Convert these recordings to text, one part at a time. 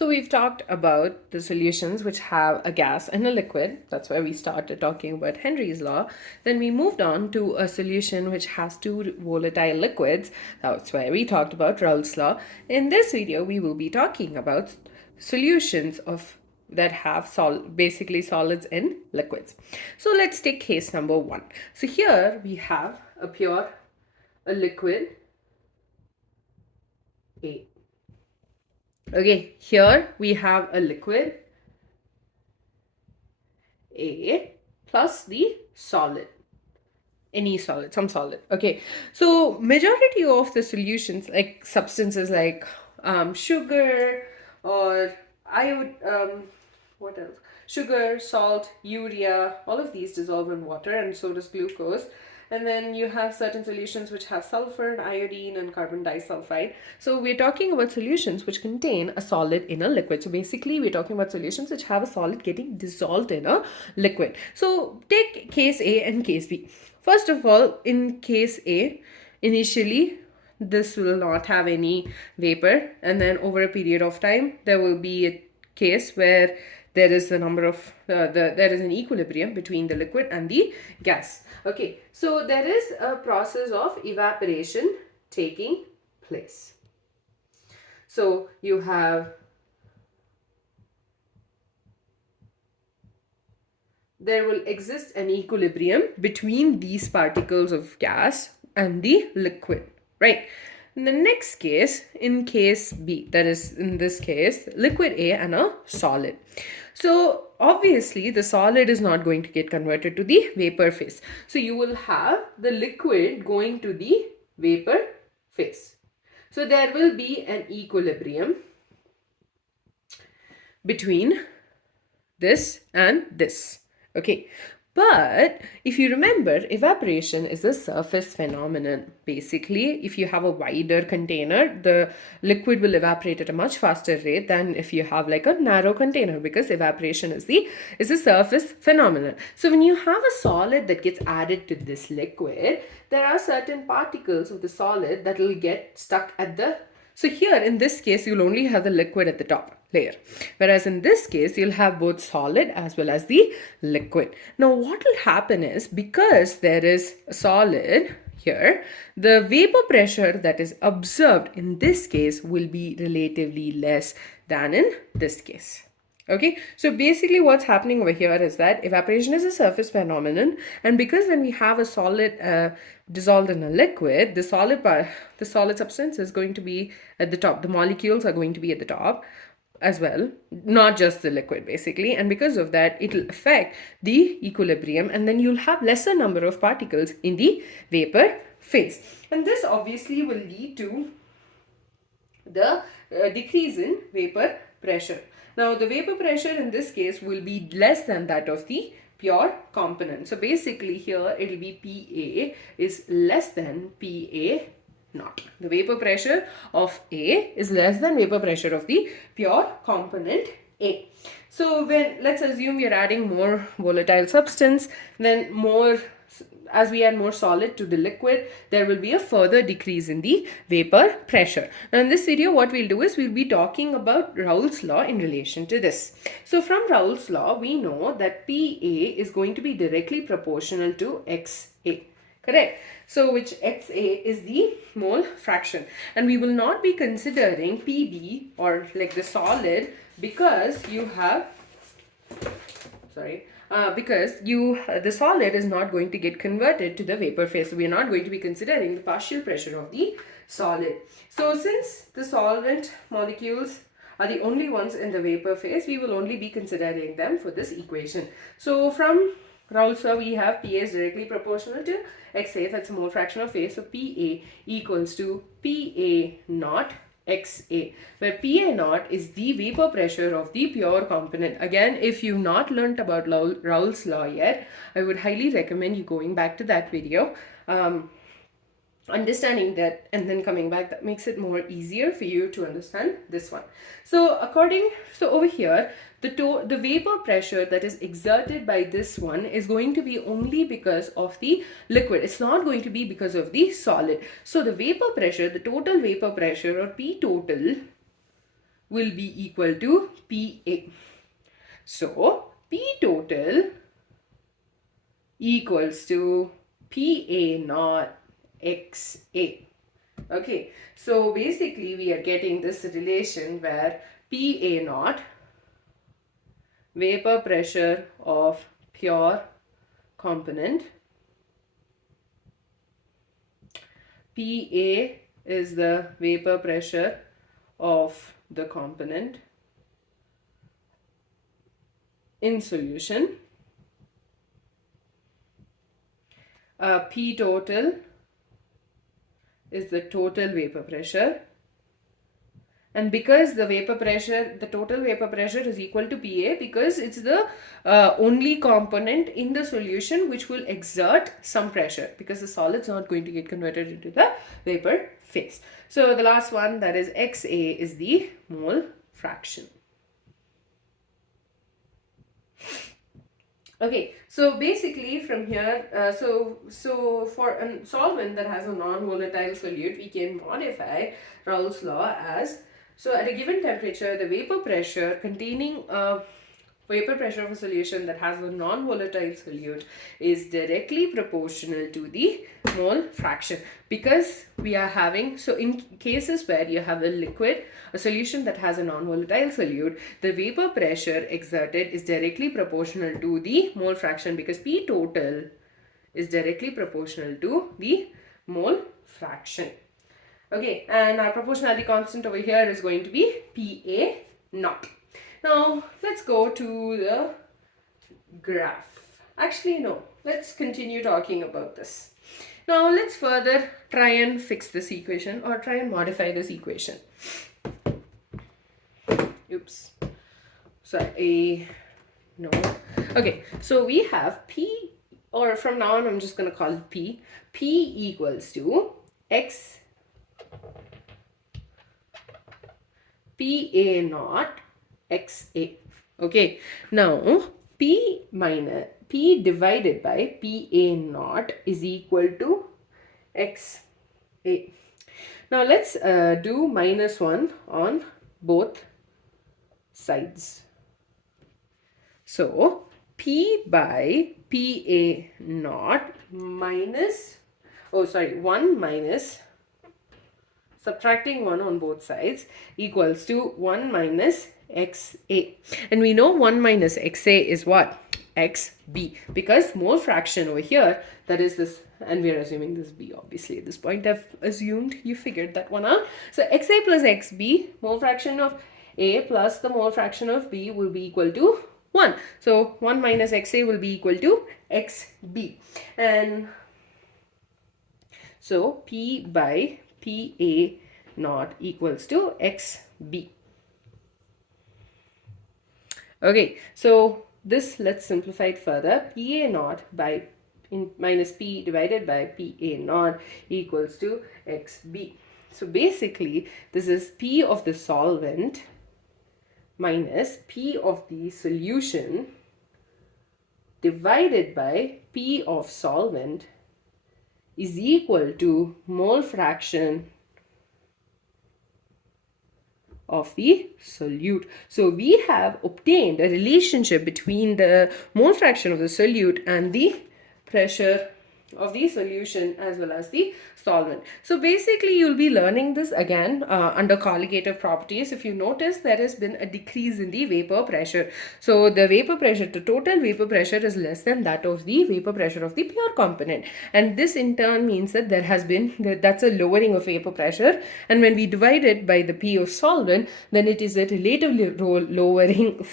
So we've talked about the solutions which have a gas and a liquid. That's where we started talking about Henry's law. Then we moved on to a solution which has two volatile liquids. That's where we talked about Raoult's law. In this video, we will be talking about solutions of that have basically solids and liquids. So let's take case number 1. So here we have a liquid A. Okay, here we have a liquid A plus the solid, any solid, some solid. Okay, so majority of the solutions, like substances like sugar, or I would what else, sugar, salt, urea, all of these dissolve in water, and so does glucose. And then you have certain solutions which have sulfur, iodine, and carbon disulfide. So we're talking about solutions which contain a solid in a liquid. So basically we're talking about solutions which have a solid getting dissolved in a liquid. So take case A and case B. First of all, in case A, initially this will not have any vapor, and then over a period of time there will be a case where there is there is an equilibrium between the liquid and the gas. Okay, so there is a process of evaporation taking place. So you have, there will exist an equilibrium between these particles of gas and the liquid, right? In the next case, in case B, that is in this case, liquid A and a solid. So obviously the solid is not going to get converted to the vapor phase. So you will have the liquid going to the vapor phase. So there will be an equilibrium between this and this. Okay, but if you remember, evaporation is a surface phenomenon. Basically, if you have a wider container, the liquid will evaporate at a much faster rate than if you have like a narrow container, because evaporation is a surface phenomenon. So when you have a solid that gets added to this liquid, there are certain particles of the solid that will get stuck at the, so here in this case, you'll only have the liquid at the top layer. Whereas in this case, you'll have both solid as well as the liquid. Now what will happen is, because there is a solid here, the vapor pressure that is observed in this case will be relatively less than in this case. Okay, so basically what's happening over here is that evaporation is a surface phenomenon, and because when we have a solid dissolved in a liquid, the solid substance is going to be at the top. The molecules are going to be at the top as well, not just the liquid basically, and because of that it'll affect the equilibrium, and then you'll have lesser number of particles in the vapor phase, and this obviously will lead to the decrease in vapor pressure. Now the vapor pressure in this case will be less than that of the pure component. So basically here it will be PA is less than PA naught. The vapor pressure of A is less than vapor pressure of the pure component A. So when, let's assume we are adding more volatile substance, then as we add more solid to the liquid, there will be a further decrease in the vapor pressure. Now in this video, what we'll do is we'll be talking about Raoult's law in relation to this. So from Raoult's law, we know that PA is going to be directly proportional to XA. Correct. So which XA is the mole fraction, and we will not be considering PB or like the solid because you have, the solid is not going to get converted to the vapor phase. So we are not going to be considering the partial pressure of the solid. So since the solvent molecules are the only ones in the vapor phase, we will only be considering them for this equation. So from Raoult's law, we have PA is directly proportional to XA, that's a mole fraction of A. So PA equals to PA naught XA, where PA naught is the vapor pressure of the pure component. Again, if you've not learnt about Raoult's law yet, I would highly recommend you going back to that video, understanding that and then coming back. That makes it more easier for you to understand this one. So over here, the vapor pressure that is exerted by this one is going to be only because of the liquid. It's not going to be because of the solid. So the vapor pressure, the total vapor pressure, or P total, will be equal to PA. So P total equals to PA naught XA. Okay, so basically we are getting this relation where PA naught, vapor pressure of pure component, PA is the vapor pressure of the component in solution, P total is the total vapor pressure, and because the vapor pressure, the total vapor pressure is equal to PA, because it's the only component in the solution which will exert some pressure, because the solid's not going to get converted into the vapor phase. So the last one, that is XA, is the mole fraction. Okay, so basically from here, so for a solvent that has a non-volatile solute, we can modify Raoult's law as, so at a given temperature, the vapor pressure containing a vapor pressure of a solution that has a non-volatile solute is directly proportional to the mole fraction, because we are having, so in cases where you have a liquid, a solution that has a non-volatile solute, the vapor pressure exerted is directly proportional to the mole fraction, because P total is directly proportional to the mole fraction. Okay, and our proportionality constant over here is going to be PA naught. Now, let's go to the graph. Actually, no. Let's continue talking about this. Now, let's further try and fix this equation, or try and modify this equation. Oops. Sorry. No. Okay, so we have P, or from now on, I'm just going to call it P. P equals to X PA naught XA. Okay, now P divided by PA naught is equal to XA. Now let's do -1 on both sides. So P by PA naught minus, 1 minus, subtracting 1 on both sides, equals to 1 minus XA. And we know 1 minus XA is what? XB. Because mole fraction over here, that is this, and we are assuming this B, obviously. At this point, I've assumed you figured that one out. So XA plus XB, mole fraction of A plus the mole fraction of B, will be equal to 1. So 1 minus XA will be equal to XB. And so P by PA naught equals to XB. Okay, so this, let's simplify it further. PA naught by minus P divided by PA naught equals to XB. So basically, this is P of the solvent minus P of the solution divided by P of solvent is equal to mole fraction of the solute. So we have obtained a relationship between the mole fraction of the solute and the pressure of the solution as well as the solvent. So basically you'll be learning this again under colligative properties. If you notice, there has been a decrease in the vapor pressure. So the vapor pressure, the total vapor pressure is less than that of the vapor pressure of the pure component, and this in turn means that there has been, that's a lowering of vapor pressure, and when we divide it by the P of solvent, then it is a relative lowering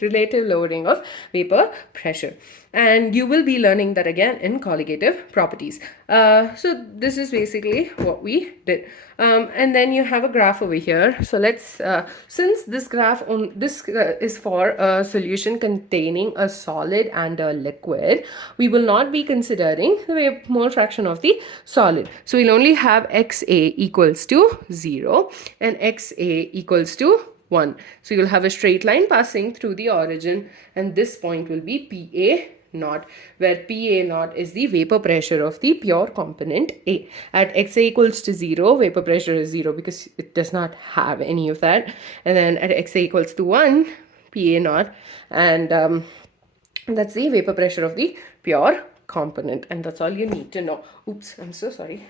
relative lowering of vapor pressure. And you will be learning that again in colligative properties. So this is basically what we did. And then you have a graph over here. So let's, since this graph is for a solution containing a solid and a liquid, we will not be considering the mole fraction of the solid. So we'll only have XA equals to 0 and XA equals to 1. So you'll have a straight line passing through the origin, and this point will be PA naught, where PA naught is the vapor pressure of the pure component A. At XA equals to 0, vapor pressure is 0 because it does not have any of that. And then at XA equals to 1, PA naught, and that's the vapor pressure of the pure component, and that's all you need to know. Oops, I'm so sorry.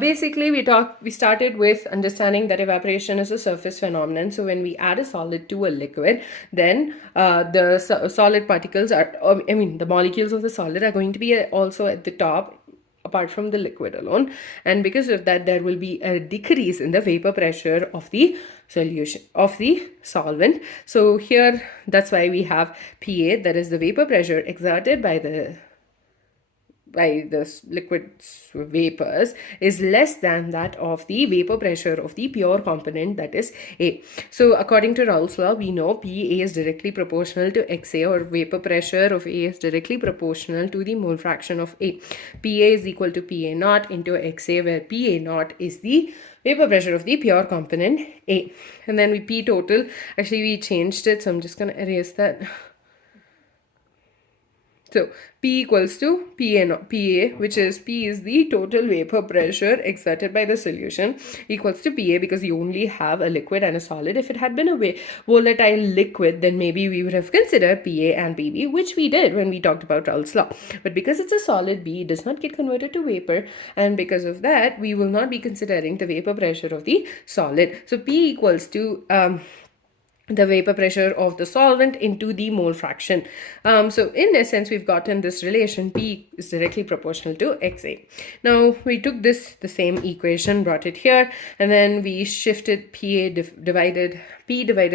Basically, we started with understanding that evaporation is a surface phenomenon. So when we add a solid to a liquid, then the solid particles are, the molecules of the solid are going to be also at the top, apart from the liquid alone, and because of that there will be a decrease in the vapor pressure of the solution of the solvent. So here, that's why we have PA, that is the vapor pressure exerted by the liquid's vapors, is less than that of the vapor pressure of the pure component, that is A. So according to Raoult's law, we know PA is directly proportional to XA, or vapor pressure of A is directly proportional to the mole fraction of A. PA is equal to PA naught into XA, where PA naught is the vapor pressure of the pure component A. And then we P total, actually we changed it, so I'm just going to erase that. So P equals to PA, which is P is the total vapor pressure exerted by the solution, equals to PA, because you only have a liquid and a solid. If it had been a volatile liquid, then maybe we would have considered PA and PB, which we did when we talked about Raoult's law. But because it's a solid, B does not get converted to vapor, and because of that, we will not be considering the vapor pressure of the solid. So P equals to the vapor pressure of the solvent into the mole fraction. So in essence, we've gotten this relation, P is directly proportional to XA. Now we took the same equation, brought it here, and then we shifted P divided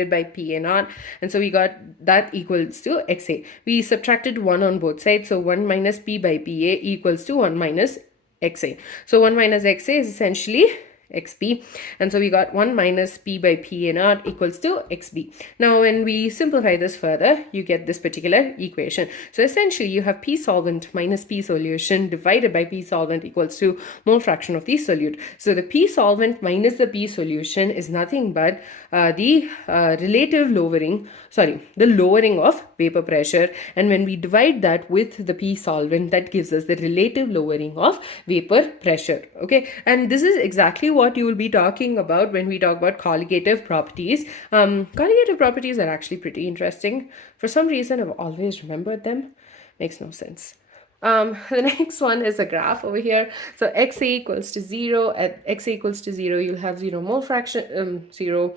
by PA naught, and so we got that equals to XA. We subtracted 1 on both sides, so 1 minus P by PA equals to 1 minus XA. So 1 minus XA is essentially XP, and so we got 1 minus P by PA naught equals to XB. Now when we simplify this further, you get this particular equation. So essentially you have P solvent minus P solution divided by P solvent equals to mole fraction of the solute. So the P solvent minus the P solution is nothing but the lowering of vapor pressure, and when we divide that with the P solvent, that gives us the relative lowering of vapor pressure. Okay, and this is exactly what you will be talking about when we talk about colligative properties. Colligative properties are actually pretty interesting. For some reason, I've always remembered them. Makes no sense. The next one is a graph over here. So XA equals to 0. At XA equals to 0, you'll have 0 mole fraction, 0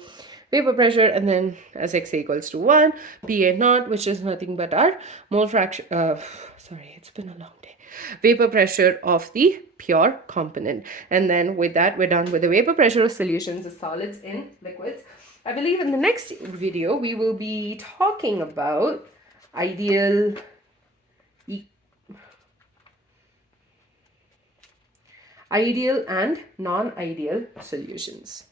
vapor pressure, and then as XA equals to 1, PA naught, which is nothing but our mole fraction, sorry, it's been a long day, vapor pressure of the pure component. And then with that, we're done with the vapor pressure of solutions, the solids in liquids. I believe in the next video, we will be talking about ideal and non-ideal solutions.